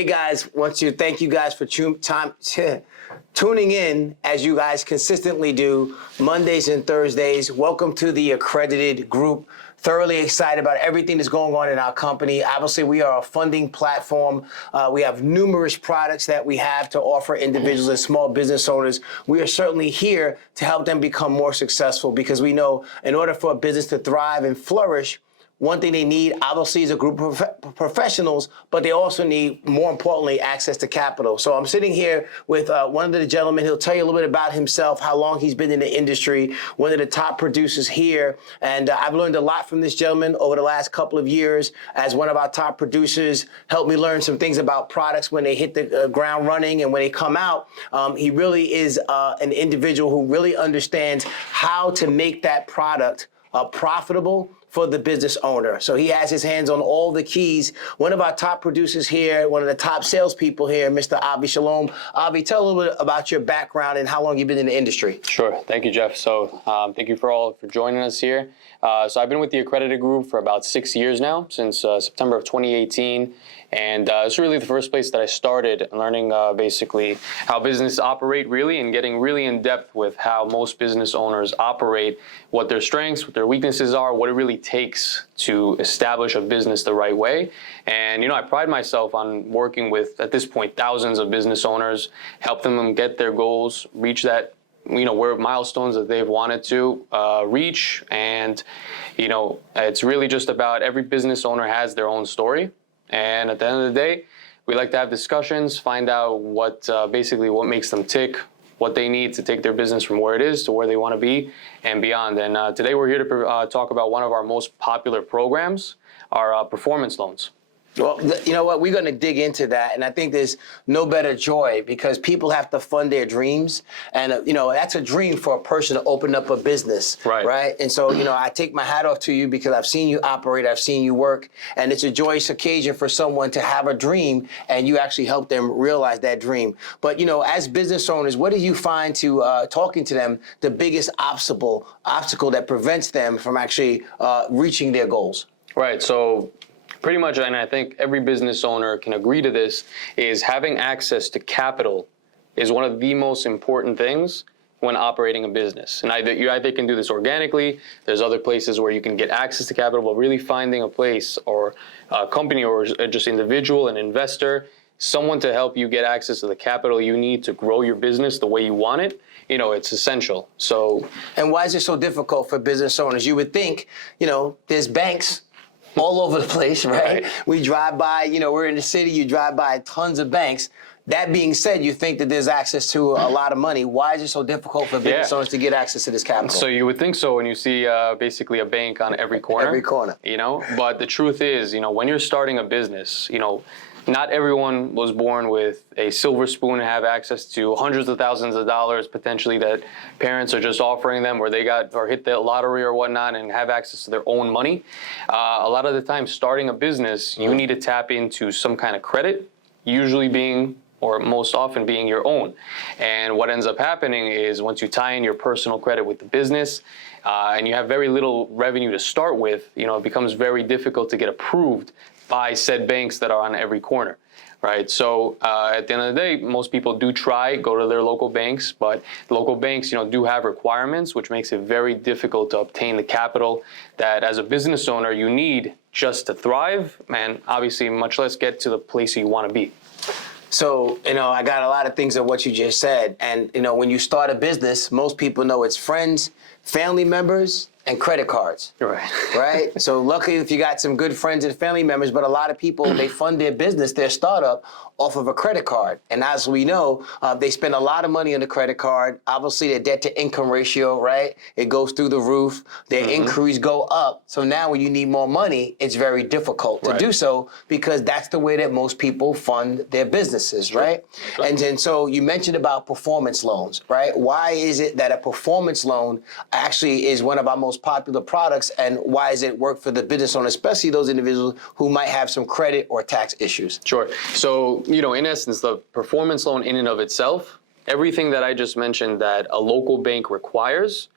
Hey guys, want to thank you guys for tuning in as you guys consistently do Mondays and Thursdays. Welcome to the Accredited Group. Thoroughly excited about everything that's going on in our company. Obviously, we are a funding platform. We have numerous products that we have to offer individuals and small business owners. We are certainly here to help them become more successful because we know in order for a business to thrive and flourish, one thing they need, obviously, is a group of professionals, but they also need, more importantly, access to capital. So I'm sitting here with one of the gentlemen. He'll tell you a little bit about himself, how long he's been in the industry, one of the top producers here. And I've learned a lot from this gentleman over the last couple of years as one of our top producers. Helped me learn some things about products when they hit the ground running and when they come out. He really is an individual who really understands how to make that product profitable for the business owner. So he has his hands on all the keys. One of our top producers here, one of the top salespeople here, Mr. Avi Shalom. Avi, tell a little bit about your background and how long you've been in the industry. Sure. Thank you, Jeff. So thank you for joining us here. So I've been with the Accredited Group for about 6 years now, since September of 2018. And it's really the first place that I started learning basically how business operate really and getting really in depth with how most business owners operate, what their strengths, what their weaknesses are, what it really takes to establish a business the right way. And, I pride myself on working with, at this point, thousands of business owners, help them get their goals, reach that where milestones that they've wanted to reach. And, it's really just about every business owner has their own story. And at the end of the day, we like to have discussions, find out what makes them tick, what they need to take their business from where it is to where they want to be and beyond. And today we're here to talk about one of our most popular programs, our performance loans. Well, you know what? We're going to dig into that. And I think there's no better joy because people have to fund their dreams. And, that's a dream for a person to open up a business. Right. And so, I take my hat off to you because I've seen you operate. I've seen you work. And it's a joyous occasion for someone to have a dream and you actually help them realize that dream. But, as business owners, what do you find to talking to them the biggest obstacle that prevents them from actually reaching their goals? Right. So pretty much, and I think every business owner can agree to this, is having access to capital is one of the most important things when operating a business. And you either can do this organically, there's other places where you can get access to capital, but really finding a place or a company or just individual, an investor, someone to help you get access to the capital you need to grow your business the way you want it, it's essential. So, and why is it so difficult for business owners? You would think, there's banks all over the place, right? We drive by, we're in the city, you drive by tons of banks. That being said, you think that there's access to a lot of money. Why is it so difficult for business owners to get access to this capital? So you would think so when you see basically a bank on every corner. Every corner. But the truth is, when you're starting a business, not everyone was born with a silver spoon and have access to hundreds of thousands of dollars potentially that parents are just offering them or they got or hit the lottery or whatnot and have access to their own money. A lot of the time starting a business, you need to tap into some kind of credit, usually being or most often being your own. And what ends up happening is once you tie in your personal credit with the business and you have very little revenue to start with, it becomes very difficult to get approved by said banks that are on every corner, right? So at the end of the day, most people do go to their local banks, but local banks, do have requirements, which makes it very difficult to obtain the capital that as a business owner you need just to thrive and obviously much less get to the place you want to be. So, I got a lot of things of what you just said. And, when you start a business, most people know it's friends, family members, and credit cards. Right? So luckily if you got some good friends and family members, but a lot of people, they fund their business, their startup, off of a credit card. And as we know, they spend a lot of money on the credit card. Obviously, their debt to income ratio, right? It goes through the roof. Their inquiries go up. So now when you need more money, it's very difficult to do so because that's the way that most people fund their businesses, right? And so you mentioned about performance loans, right? Why is it that a performance loan actually is one of our most popular products and why does it work for the business owner, especially those individuals who might have some credit or tax issues? Sure. So, in essence, the performance loan in and of itself, everything that I just mentioned that a local bank requires,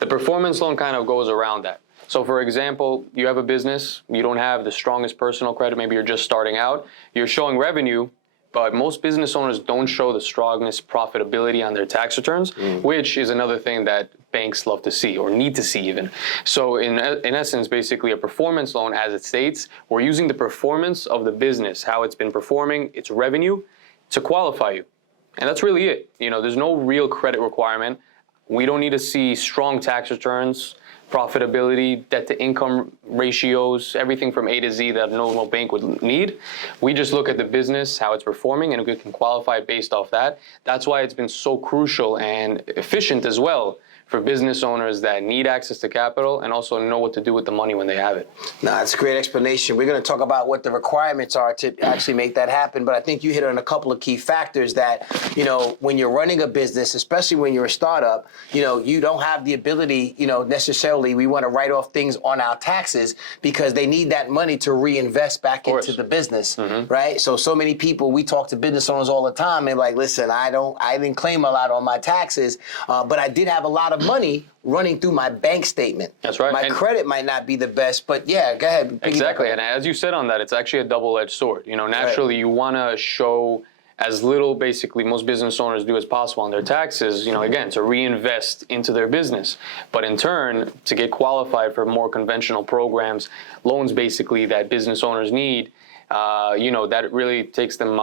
the performance loan kind of goes around that. So for example, you have a business, you don't have the strongest personal credit, maybe you're just starting out, you're showing revenue, but most business owners don't show the strongest profitability on their tax returns, which is another thing that banks love to see or need to see even. So in essence, basically a performance loan, as it states, we're using the performance of the business, how it's been performing, its revenue, to qualify you. And that's really it. There's no real credit requirement. We don't need to see strong tax returns, profitability, debt to income ratios, everything from A to Z that a normal bank would need. We just look at the business, how it's performing, and we can qualify based off that. That's why it's been so crucial and efficient as well for business owners that need access to capital and also know what to do with the money when they have it. No, it's a great explanation. We're going to talk about what the requirements are to actually make that happen. But I think you hit on a couple of key factors that, when you're running a business, especially when you're a startup, you don't have the ability, necessarily, we want to write off things on our taxes because they need that money to reinvest back into the business, right? So many people, we talk to business owners all the time. They're like, listen, I didn't claim a lot on my taxes, but I did have a lot of money running through my bank statement. That's right. My credit might not be the best, but yeah, go ahead. Exactly. And as you said on that, it's actually a double-edged sword. Naturally, you want to show as little, basically, most business owners do as possible on their taxes, again, to reinvest into their business. But in turn, to get qualified for more conventional programs, loans basically that business owners need, that really takes them,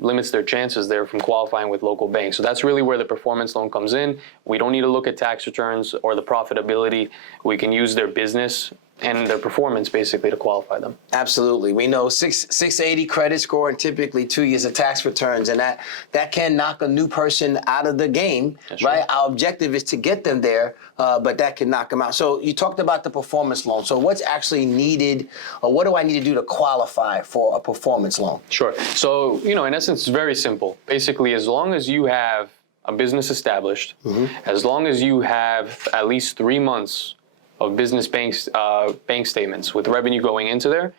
limits their chances there from qualifying with local banks. So that's really where the performance loan comes in. We don't need to look at tax returns or the profitability. We can use their business and their performance basically to qualify them. Absolutely. We know 680 credit score and typically 2 years of tax returns, and that can knock a new person out of the game, That's right? Our objective is to get them there, but that can knock them out. So you talked about the performance loan. So what's actually needed, or what do I need to do to qualify for a performance loan? Sure. So, in essence, it's very simple. Basically, as long as you have a business established, as long as you have at least 3 months of business bank statements with revenue going into there.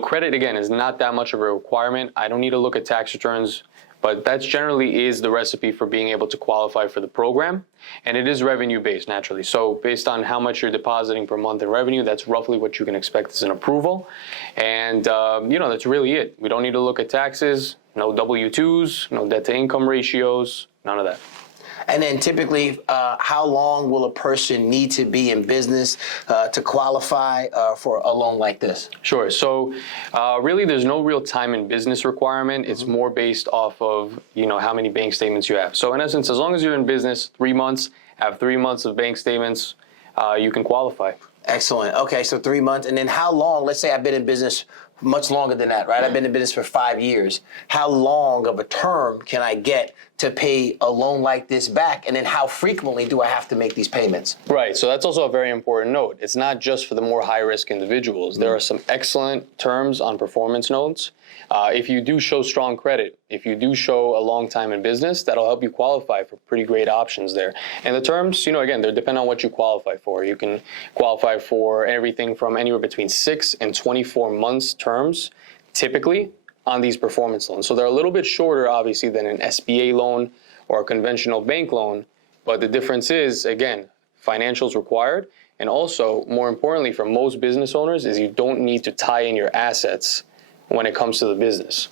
Credit, again, is not that much of a requirement. I don't need to look at tax returns, but that generally is the recipe for being able to qualify for the program. And it is revenue-based, naturally. So based on how much you're depositing per month in revenue, that's roughly what you can expect as an approval. And, that's really it. We don't need to look at taxes, no W-2s, no debt-to-income ratios, none of that. And then typically, how long will a person need to be in business to qualify for a loan like this? Sure. So really, there's no real time in business requirement. It's more based off of, how many bank statements you have. So in essence, as long as you're in business 3 months, have 3 months of bank statements, you can qualify. Excellent. Okay, so 3 months. And then how long, let's say I've been in business much longer than that, right? I've been in business for 5 years. How long of a term can I get to pay a loan like this back? And then how frequently do I have to make these payments? Right. So that's also a very important note. It's not just for the more high-risk individuals. There are some excellent terms on performance notes. If you do show strong credit, if you do show a long time in business, that'll help you qualify for pretty great options there. And the terms, again, they depend on what you qualify for. You can qualify for everything from anywhere between 6 and 24 months terms, typically, on these performance loans. So they're a little bit shorter, obviously, than an SBA loan or a conventional bank loan. But the difference is, again, financials required. And also, more importantly, for most business owners, is you don't need to tie in your assets when it comes to the business.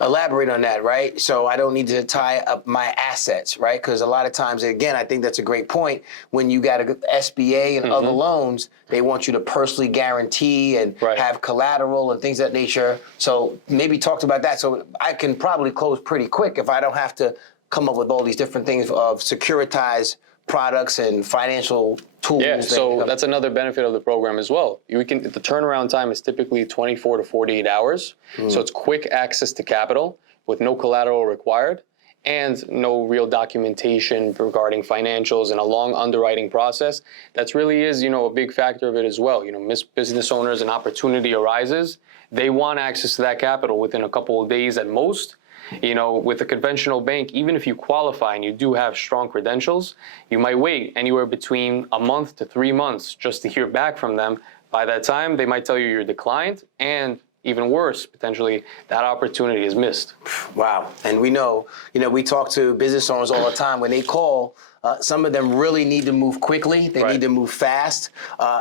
Elaborate on that, right? So I don't need to tie up my assets, right? Because a lot of times, again, I think that's a great point. When you got a SBA and other loans, they want you to personally guarantee and have collateral and things of that nature. So maybe talk about that. So I can probably close pretty quick if I don't have to come up with all these different things of securitized products and financial tools. Yeah, so that's another benefit of the program as well. The turnaround time is typically 24 to 48 hours. So it's quick access to capital with no collateral required and no real documentation regarding financials and a long underwriting process. That really is, a big factor of it as well. Business owners, an opportunity arises. They want access to that capital within a couple of days at most. With a conventional bank, even if you qualify and you do have strong credentials, you might wait anywhere between a month to 3 months just to hear back from them. By that time, they might tell you you're declined and even worse, potentially, that opportunity is missed. Wow. And we know, we talk to business owners all the time. When they call, some of them really need to move quickly. They need to move fast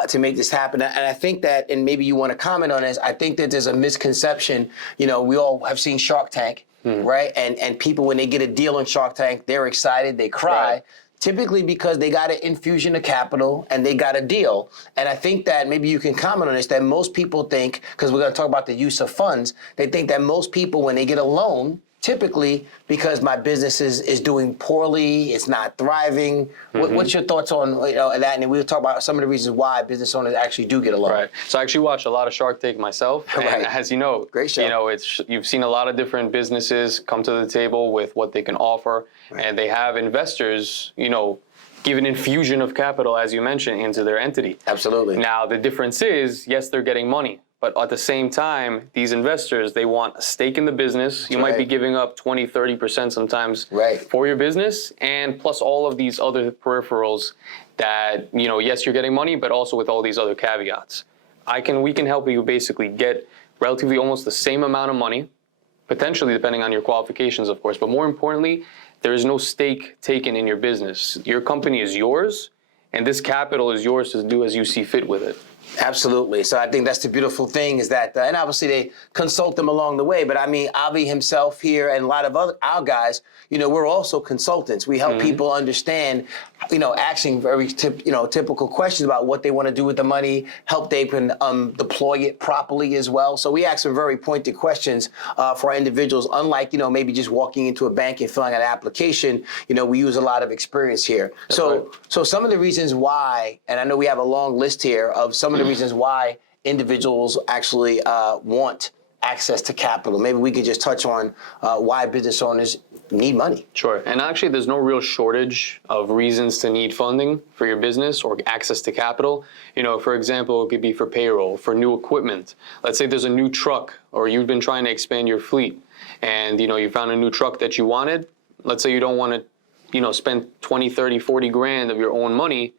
to make this happen. And I think that, and maybe you want to comment on this, I think that there's a misconception. We all have seen Shark Tank, right? And people, when they get a deal on Shark Tank, they're excited, they cry. Right. Typically because they got an infusion of capital and they got a deal. And I think that maybe you can comment on this, that most people think, because we're going to talk about the use of funds, they think that most people, when they get a loan, typically because my business is doing poorly, it's not thriving. What's your thoughts on that? And we'll talk about some of the reasons why business owners actually do get a loan. Right. So I actually watch a lot of Shark Tank myself. And as you know, great show. You've seen a lot of different businesses come to the table with what they can offer. Right. And they have investors, give an infusion of capital, as you mentioned, into their entity. Absolutely. Now, the difference is, yes, they're getting money. But at the same time, these investors, they want a stake in the business. You might be giving up 20, 30% sometimes for your business, and plus all of these other peripherals that, yes, you're getting money, but also with all these other caveats. We can help you basically get relatively almost the same amount of money, potentially depending on your qualifications, of course, but more importantly, there is no stake taken in your business. Your company is yours, and this capital is yours to do as you see fit with it. Absolutely. So I think that's the beautiful thing is that, and obviously they consult them along the way, but I mean, Avi himself here and a lot of our guys, we're also consultants. We help people understand, asking very typical questions about what they want to do with the money, help they can deploy it properly as well. So we ask some very pointed questions for our individuals, unlike, maybe just walking into a bank and filling out an application. We use a lot of experience here. So some of the reasons why, and I know we have a long list here of some of the reasons why individuals actually want access to capital. Maybe we could just touch on why business owners need money. Sure. And actually, there's no real shortage of reasons to need funding for your business or access to capital. For example, it could be for payroll, for new equipment. Let's say there's a new truck, or you've been trying to expand your fleet, and you found a new truck that you wanted. Let's say you don't want to spend 20, 30, 40 grand of your own money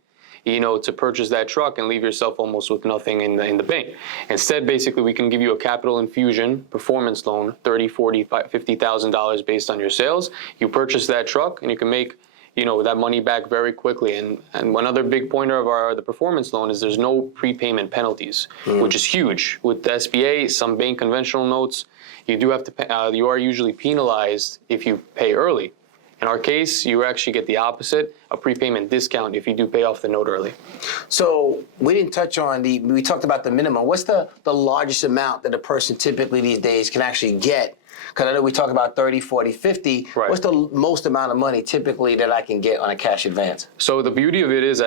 to purchase that truck and leave yourself almost with nothing in the bank. Instead, basically, we can give you a capital infusion performance loan, $30,000, $40,000, $50,000 based on your sales. You purchase that truck and you can make that money back very quickly. And one other big pointer of the performance loan is there's no prepayment penalties, which is huge. With the SBA, some bank conventional notes, you are usually penalized if you pay early. In our case, you actually get the opposite, a prepayment discount if you do pay off the note early. So we didn't touch on we talked about the minimum. What's the largest amount that a person typically these days can actually get? Because I know we talk about 30, 40, 50. Right. What's the most amount of money typically that I can get on a cash advance? So the beauty of it is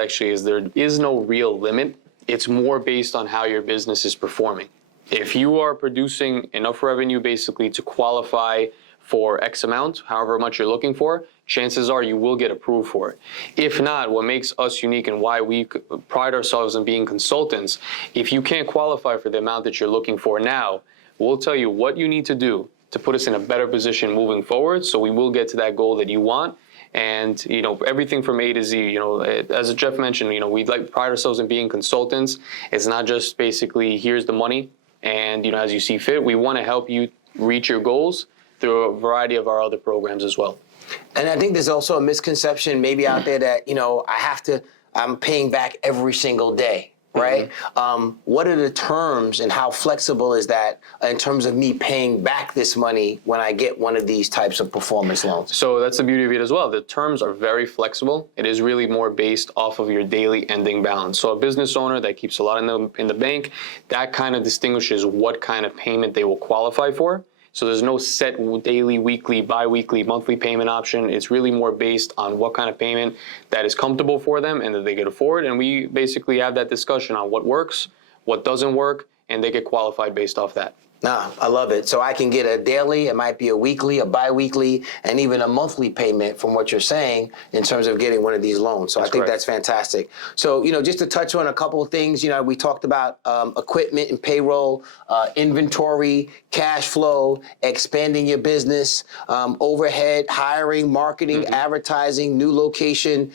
there is no real limit. It's more based on how your business is performing. If you are producing enough revenue basically to qualify for X amount, however much you're looking for, chances are you will get approved for it. If not, what makes us unique and why we pride ourselves in being consultants, if you can't qualify for the amount that you're looking for now, we'll tell you what you need to do to put us in a better position moving forward, so we will get to that goal that you want. And everything from A to Z. As Jeff mentioned, we pride ourselves in being consultants. It's not just basically here's the money, and as you see fit. We want to help you reach your goals through a variety of our other programs as well. And I think there's also a misconception maybe out there that, I'm paying back every single day, right? What are the terms and how flexible is that in terms of me paying back this money when I get one of these types of performance loans? So that's the beauty of it as well. The terms are very flexible. It is really more based off of your daily ending balance. So a business owner that keeps a lot in the bank, that kind of distinguishes what kind of payment they will qualify for. So there's no set daily, weekly, bi-weekly, monthly payment option. It's really more based on what kind of payment that is comfortable for them and that they can afford. And we basically have that discussion on what works, what doesn't work, and they get qualified based off that. I love it. So I can get a daily, it might be a weekly, a bi-weekly, and even a monthly payment from what you're saying in terms of getting one of these loans. So I think that's fantastic. So, just to touch on a couple of things, we talked about equipment and payroll, inventory, cash flow, expanding your business, overhead, hiring, marketing, advertising, new location,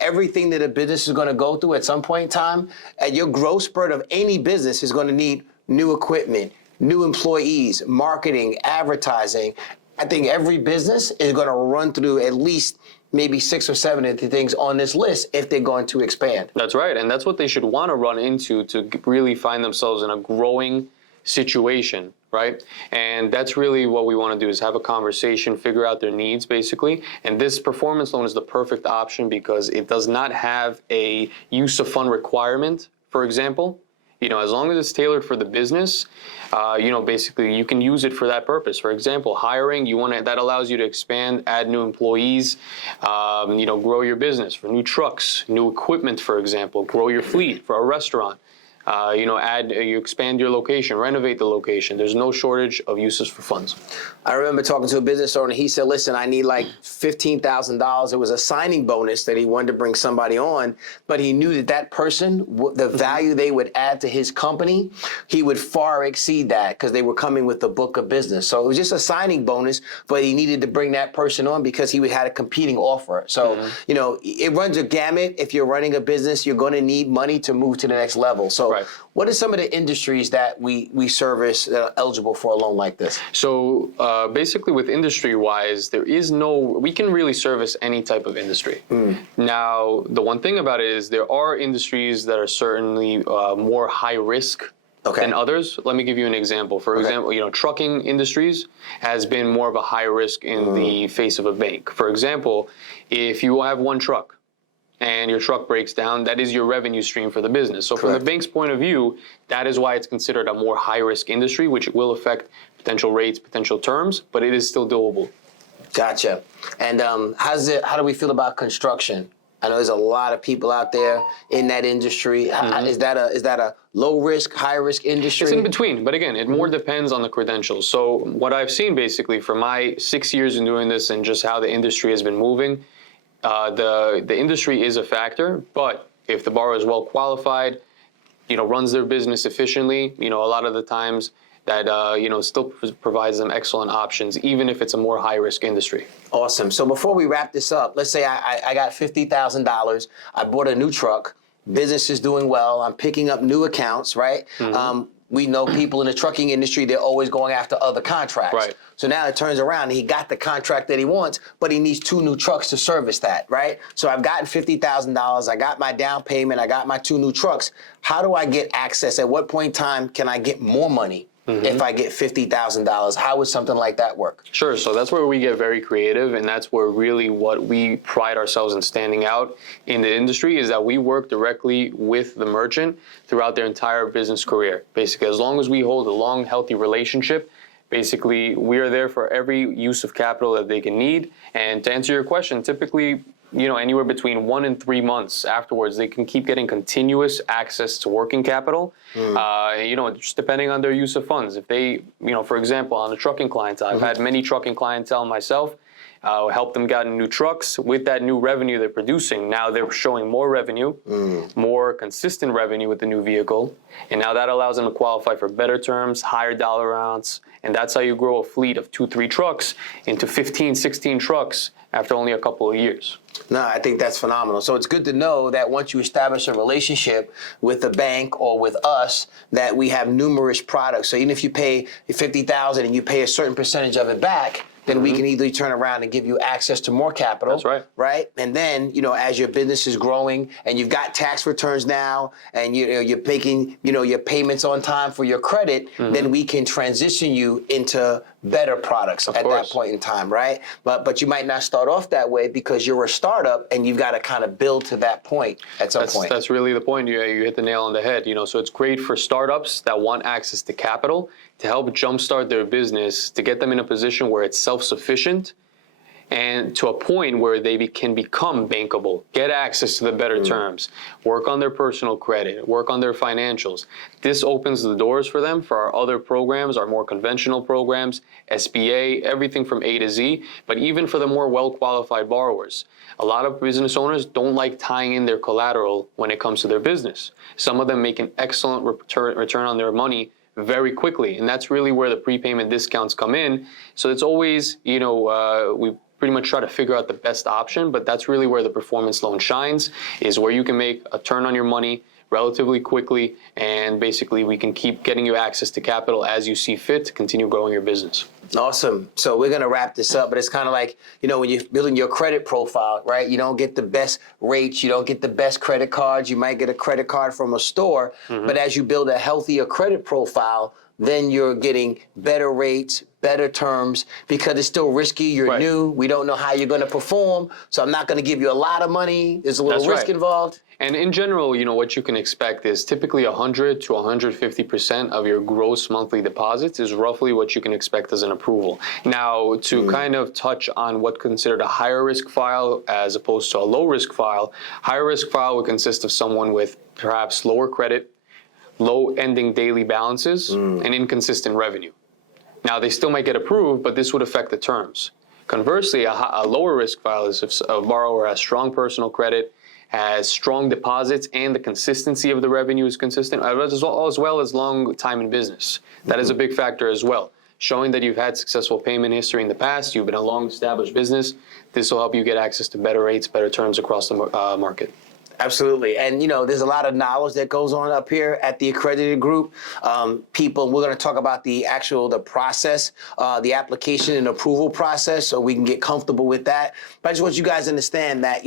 everything that a business is going to go through at some point in time. At your growth spurt of any business is going to need new equipment, new employees, marketing, advertising. I think every business is going to run through at least maybe 6 or 7 of the things on this list if they're going to expand. That's right, and that's what they should want to run into to really find themselves in a growing situation, right? And that's really what we want to do, is have a conversation, figure out their needs basically. And this performance loan is the perfect option because it does not have a use of fund requirement, for example. As long as it's tailored for the business, basically you can use it for that purpose. For example, hiring, that allows you to expand, add new employees, grow your business for new trucks, new equipment, for example, grow your fleet for a restaurant. You expand your location, renovate the location. There's no shortage of uses for funds. I remember talking to a business owner. He said, listen, I need like $15,000. It was a signing bonus that he wanted to bring somebody on, but he knew that person, the value they would add to his company, he would far exceed that because they were coming with a book of business. So it was just a signing bonus, but he needed to bring that person on because he had a competing offer. So, it runs a gamut. If you're running a business, you're going to need money to move to the next level. So right. What are some of the industries that we service that are eligible for a loan like this? So basically with industry-wise, we can really service any type of industry. Now, the one thing about it is there are industries that are certainly more high risk than others. Let me give you an example. For example, trucking industries has been more of a high risk in the face of a bank. For example, if you have one truck, and your truck breaks down, that is your revenue stream for the business. So from the bank's point of view, that is why it's considered a more high-risk industry, which will affect potential rates, potential terms, but it is still doable. Gotcha. And how do we feel about construction? I know there's a lot of people out there in that industry. Is that a low-risk, high-risk industry? It's in between, but again, it more depends on the credentials. So what I've seen basically from my 6 years in doing this and just how the industry has been moving, the industry is a factor, but if the borrower is well qualified, runs their business efficiently, a lot of the times that still provides them excellent options, even if it's a more high risk industry. Awesome. So before we wrap this up, let's say I got $50,000. I bought a new truck. Business is doing well. I'm picking up new accounts, right? We know people in the trucking industry, they're always going after other contracts. Right. So now it turns around and he got the contract that he wants, but he needs 2 new trucks to service that, right? So I've gotten $50,000, I got my down payment, I got my 2 new trucks. How do I get access? At what point in time can I get more money if I get $50,000? How would something like that work? Sure, so that's where we get very creative, and that's where really what we pride ourselves in standing out in the industry is that we work directly with the merchant throughout their entire business career. Basically, as long as we hold a long, healthy relationship, basically, we are there for every use of capital that they can need. And to answer your question, typically, anywhere between 1 and 3 months afterwards, they can keep getting continuous access to working capital, just depending on their use of funds. If they, for example, on the trucking clientele, I've had many trucking clientele myself, help them get new trucks. With that new revenue they're producing, now they're showing more revenue, more consistent revenue with the new vehicle, and now that allows them to qualify for better terms, higher dollar amounts, and that's how you grow a fleet of 2-3 trucks into 15, 16 trucks after only a couple of years. No, I think that's phenomenal. So it's good to know that once you establish a relationship with the bank or with us, that we have numerous products. So even if you pay $50,000 and you pay a certain percentage of it back, then we can easily turn around and give you access to more capital. That's right. Right? And then, as your business is growing and you've got tax returns now and you're making, your payments on time for your credit, then we can transition you into better products at that point in time, right? But you might not start off that way because you're a startup and you've got to kind of build to that point at some point. That's really the point. You hit the nail on the head. So it's great for startups that want access to capital to help jumpstart their business, to get them in a position where it's self-sufficient and to a point where they can become bankable, get access to the better terms, work on their personal credit, work on their financials. This opens the doors for them for our other programs, our more conventional programs, SBA, everything from A to Z, but even for the more well-qualified borrowers. A lot of business owners don't like tying in their collateral when it comes to their business. Some of them make an excellent return on their money very quickly, and that's really where the prepayment discounts come in. So it's always, we pretty much try to figure out the best option, but that's really where the performance loan shines, is where you can make a turn on your money relatively quickly, and basically we can keep getting you access to capital as you see fit to continue growing your business. Awesome. So we're going to wrap this up, but it's kind of like, when you're building your credit profile, right? You don't get the best rates. You don't get the best credit cards. You might get a credit card from a store, but as you build a healthier credit profile, then you're getting better rates, better terms, because it's still risky. You're Right. new. We don't know how you're going to perform. So I'm not going to give you a lot of money. There's a little That's risk right. involved. And in general, what you can expect is typically 100 to 150% of your gross monthly deposits is roughly what you can expect as an approval. Now, to kind of touch on what considered a higher risk file as opposed to a low risk file, higher risk file would consist of someone with perhaps lower credit, low ending daily balances, and inconsistent revenue. Now, they still might get approved, but this would affect the terms. Conversely, a lower risk file is if a borrower has strong personal credit, has strong deposits, and the consistency of the revenue is consistent, as well as long time in business. That is a big factor as well. Showing that you've had successful payment history in the past, you've been a long-established business, this will help you get access to better rates, better terms across the market. Absolutely. And, there's a lot of knowledge that goes on up here at the accredited group. We're going to talk about the process, the application and approval process, so we can get comfortable with that. But I just want you guys to understand that,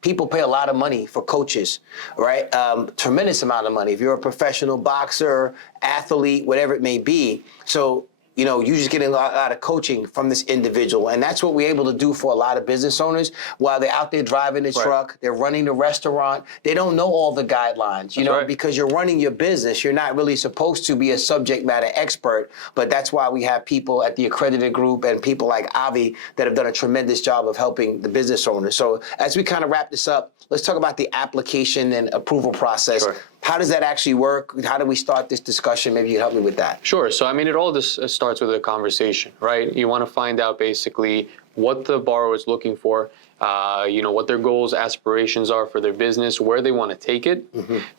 people pay a lot of money for coaches, right? Tremendous amount of money. If you're a professional boxer, athlete, whatever it may be. So, you just get a lot of coaching from this individual. And that's what we're able to do for a lot of business owners. While they're out there driving the truck, they're running the restaurant, they don't know all the guidelines, because you're running your business. You're not really supposed to be a subject matter expert. But that's why we have people at the accredited group and people like Avi that have done a tremendous job of helping the business owners. So as we kind of wrap this up, let's talk about the application and approval process. Sure. How does that actually work? How do we start this discussion? Maybe you help me with that. Sure. So, it all just starts with a conversation, right? You want to find out basically what the borrower is looking for, what their goals, aspirations are for their business, where they want to take it.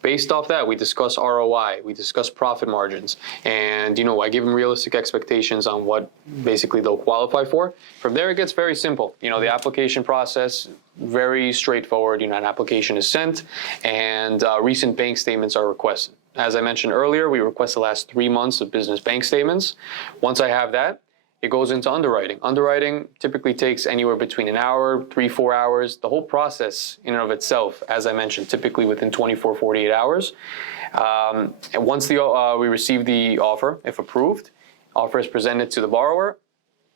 Based off that, we discuss ROI, we discuss profit margins, and, I give them realistic expectations on what basically they'll qualify for. From there, it gets very simple. The application process, very straightforward. An application is sent, and recent bank statements are requested. As I mentioned earlier, we request the last 3 months of business bank statements. Once I have that, it goes into underwriting. Underwriting typically takes anywhere between an hour, 3-4 hours. The whole process in and of itself, as I mentioned, typically within 24, 48 hours. And once we receive the offer, if approved, offer is presented to the borrower.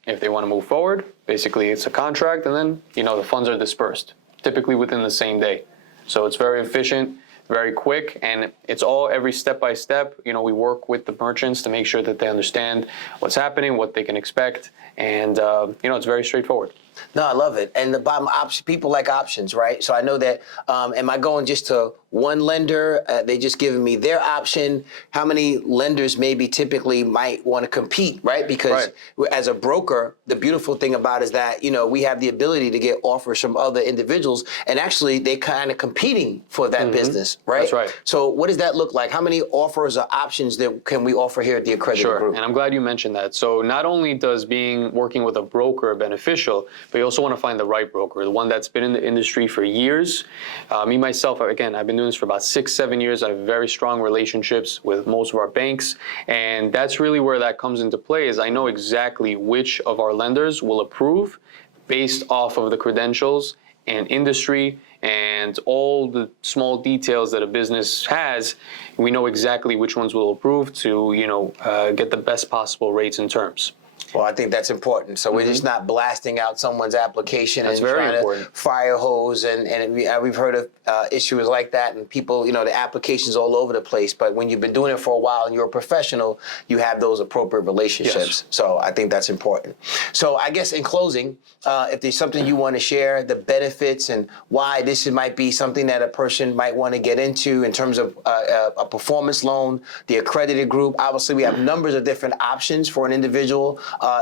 If they want to move forward, basically it's a contract, and then, the funds are dispersed, typically within the same day. So it's very efficient, very quick, and it's all every step by step. We work with the merchants to make sure that they understand what's happening, what they can expect, and it's very straightforward. No, I love it. And the bottom option, people like options, right? So I know that, am I going just to one lender? They just giving me their option. How many lenders maybe typically might want to compete, right? Because as a broker, the beautiful thing about it is that, we have the ability to get offers from other individuals, and actually they kind of competing for that business, right? That's right. So what does that look like? How many offers or options that can we offer here at the accredited group? And I'm glad you mentioned that. So not only does working with a broker beneficial, but you also want to find the right broker, the one that's been in the industry for years. Me, myself, again, I've been doing this for about 6-7 years. I have very strong relationships with most of our banks. And that's really where that comes into play, is I know exactly which of our lenders will approve based off of the credentials and industry and all the small details that a business has. We know exactly which ones will approve to, get the best possible rates and terms. Well, I think that's important. So we're just not blasting out someone's application and trying to fire hose. And we've heard of issues like that, and people, the applications all over the place. But when you've been doing it for a while and you're a professional, you have those appropriate relationships. Yes. So I think that's important. So I guess in closing, if there's something you want to share, the benefits and why this might be something that a person might want to get into in terms of a performance loan, the accredited group. Obviously, we have numbers of different options for an individual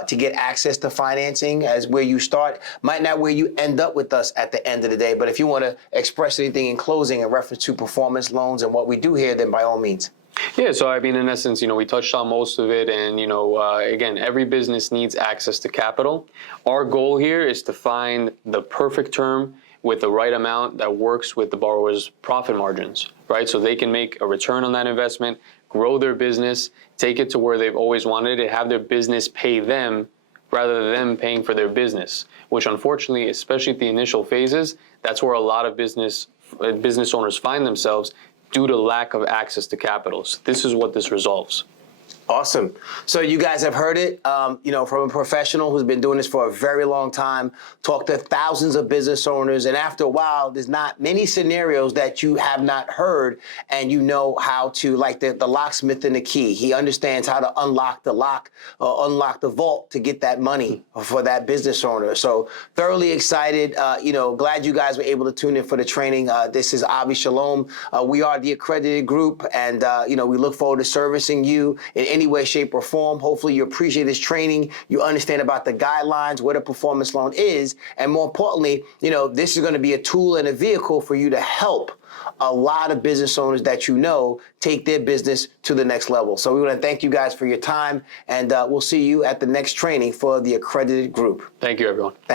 to get access to financing, as where you start might not where you end up with us at the end of the day. But if you want to express anything in closing in reference to performance loans and what we do here, then by all means. Yeah, so in essence, we touched on most of it, and again, every business needs access to capital. Our goal here is to find the perfect term with the right amount that works with the borrower's profit margins, right? So they can make a return on that investment, grow their business, take it to where they've always wanted it, have their business pay them rather than them paying for their business, which unfortunately, especially at the initial phases, that's where a lot of business owners find themselves due to lack of access to capital. So this is what this resolves. Awesome. So you guys have heard it, from a professional who's been doing this for a very long time, talked to thousands of business owners, and after a while, there's not many scenarios that you have not heard, and you know how to, like the locksmith and the key. He understands how to unlock the lock, unlock the vault to get that money for that business owner. So thoroughly excited, glad you guys were able to tune in for the training. This is Avi Shalom. We are the accredited group, and, we look forward to servicing you in any way, shape, or form. Hopefully you appreciate this training. You understand about the guidelines, what a performance loan is, and more importantly, this is going to be a tool and a vehicle for you to help a lot of business owners that take their business to the next level. So we want to thank you guys for your time, and we'll see you at the next training for the accredited group. Thank you, everyone. Thanks.